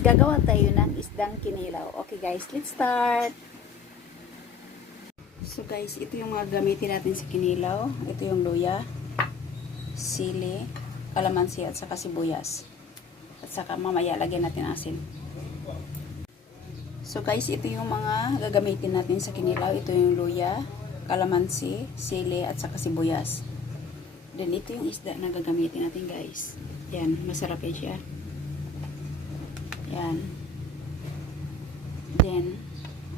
gagawa tayo ng isdang kinilaw. Okay guys, let's start! So guys, ito yung mga gamitin natin sa kinilaw. Ito yung luya, sili, kalamansi at saka sibuyas. At saka mamaya lagyan natin asin. So guys, ito yung mga gagamitin natin sa kinilaw. Ito yung luya, kalamansi, sili at saka sibuyas. Then ito yung isda na gagamitin natin guys. Yan, masarap yan siya. Yan. Then,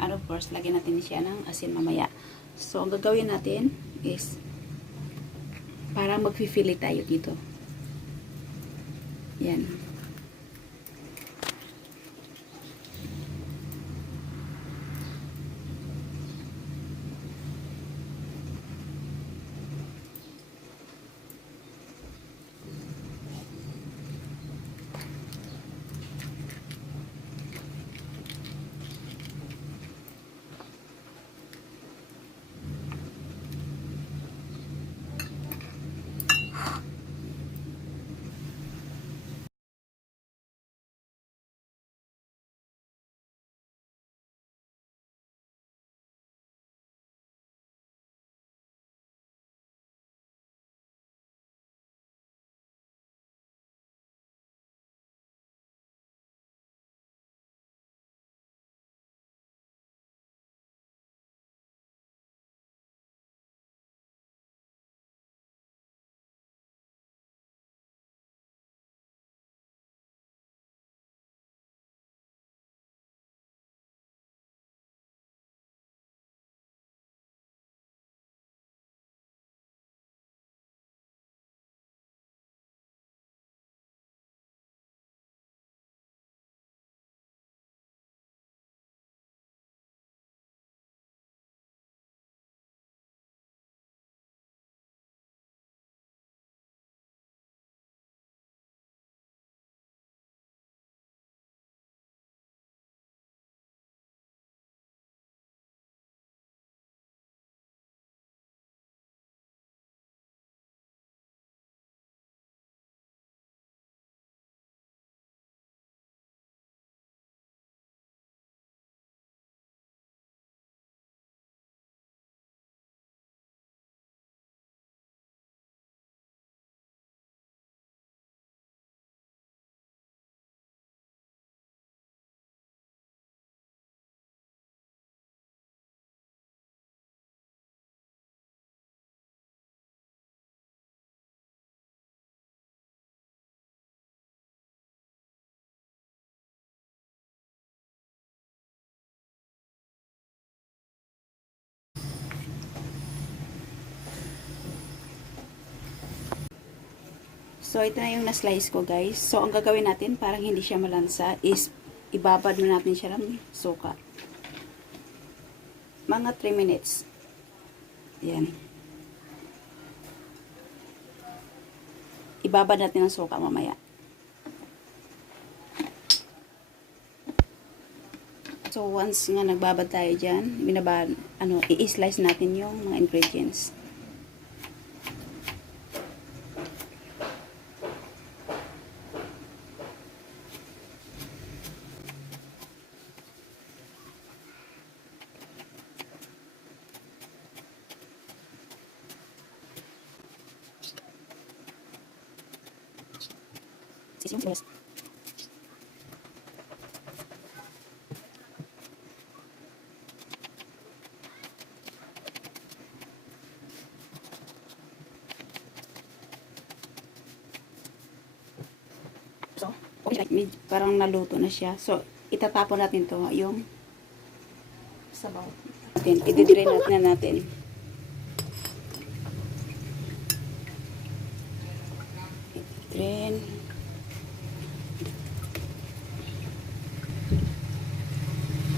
and of course, lagyan natin siya ng asin mamaya. So, ang gagawin natin is para magpipili tayo dito. Yan. So, ito na yung na-slice ko, guys. So, ang gagawin natin, parang hindi siya malansa, is ibabad mo natin siya ng suka. Mga 3 minutes. Yan. Ibabad natin ng suka mamaya. So, once nga nagbabad tayo dyan, binabad, ano, i-slice natin yung mga ingredients. Yung sibuyas. So, okay, med, parang naluto na siya. So, itatapon natin to yung sabaw. Then, i-drain natin na natin. Drain.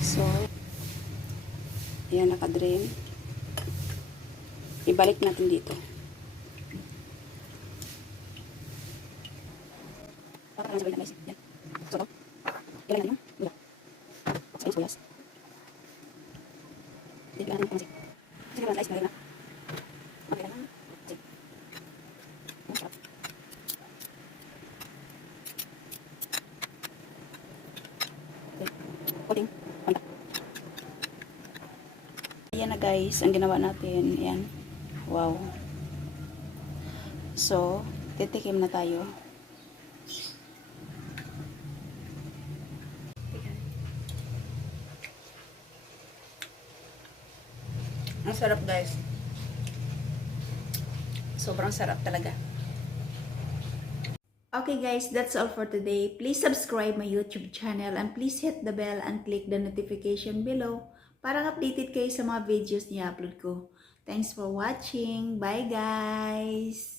So, yan, naka-drain. Ibalik natin dito. Parang sabay na guys. Yan. So, ilan na yun? Wala. Sa sibuyas. Dito lang natin. Sige ba, na rin na. Okay lang. Sige. Ang sarap. Na guys, ang ginawa natin. Ayan. Wow. So, titikim na tayo. Ang sarap guys. Sobrang sarap talaga. Okay guys, that's all for today. Please subscribe my YouTube channel and please hit the bell and click the notification below para updated kayo sa mga videos niya upload ko. Thanks for watching. Bye guys!